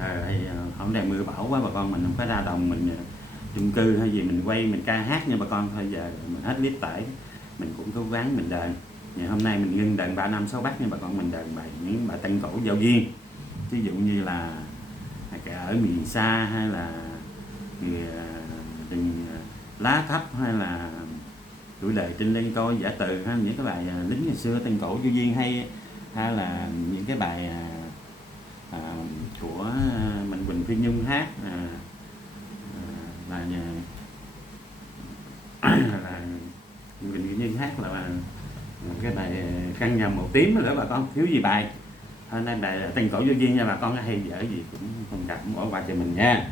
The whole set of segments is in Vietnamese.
Thì không đang mưa bão quá bà con, mình không có ra đồng mình chung cư hay gì mình quay mình ca hát nha bà con. Thôi giờ mình hết clip tải, mình cũng cố gắng mình đền. Hôm nay mình ngưng đền 3 năm 6 Bắc nha bà con, mình đền bài những bài tân cổ giao duyên, ví dụ như là ở miền xa hay là người lá thấp hay là tuổi đời trên lên coi giả từ, hay những cái bài lính ngày xưa tân cổ giao duyên, hay là những cái bài của Mạnh Quỳnh Phi Nhung hát là là Quỳnh Phi Nhung hát là cái bài căn nhà màu tím nữa bà con, thiếu gì bài. Hôm nay bài tân cổ giao duyên nha bà con, hay dở gì cũng không gặp, cũng bỏ qua cho mình nha.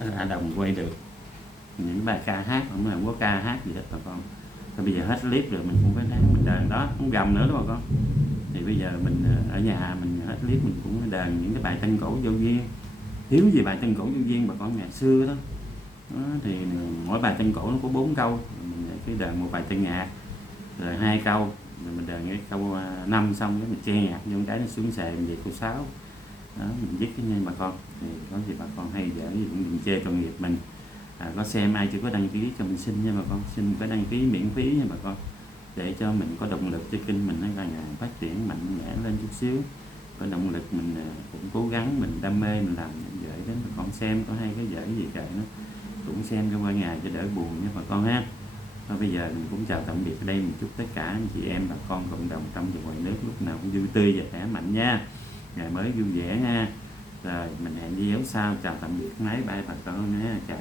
ra đồng quay được những bài ca hát, không có ca hát gì hết bà con. Rồi bây giờ hết clip rồi mình cũng phải ráng mình đờn đó, không gầm nữa đó bà con. Thì bây giờ mình ở nhà mình hết clip mình cũng đờn những cái bài tân cổ vô duyên, thiếu gì bài tân cổ vô duyên bà con ngày xưa đó. Đó, thì mỗi bài tân cổ nó có 4 câu, mình cái đờn một bài tân nhạc rồi 2 câu, rồi mình đờn cái câu 5 xong cái mình che nhạc vô cái nó xuống xề mình về câu 6 đó, mình viết cái nha bà con. Thì có gì bà con hay dở gì cũng đừng chê tội nghiệp mình. Có xem ai chưa có đăng ký cho mình xin nha bà con, xin phải đăng ký miễn phí nha bà con, để cho mình có động lực cho kênh mình nó càng ngày phát triển mạnh mẽ lên chút xíu, có động lực mình cũng cố gắng, mình đam mê mình làm gửi đến bà con xem, có hay cái dở gì kệ nó cũng xem cho qua ngày cho đỡ buồn nha bà con ha. Thôi bây giờ mình cũng chào tạm biệt ở đây, mình chúc tất cả anh chị em bà con cộng đồng trong và ngoài nước lúc nào cũng vui tươi và khỏe mạnh nha, ngày mới vui vẻ nha. Rồi mình hẹn video sau, chào tạm biệt, máy bye bà con nha, chào.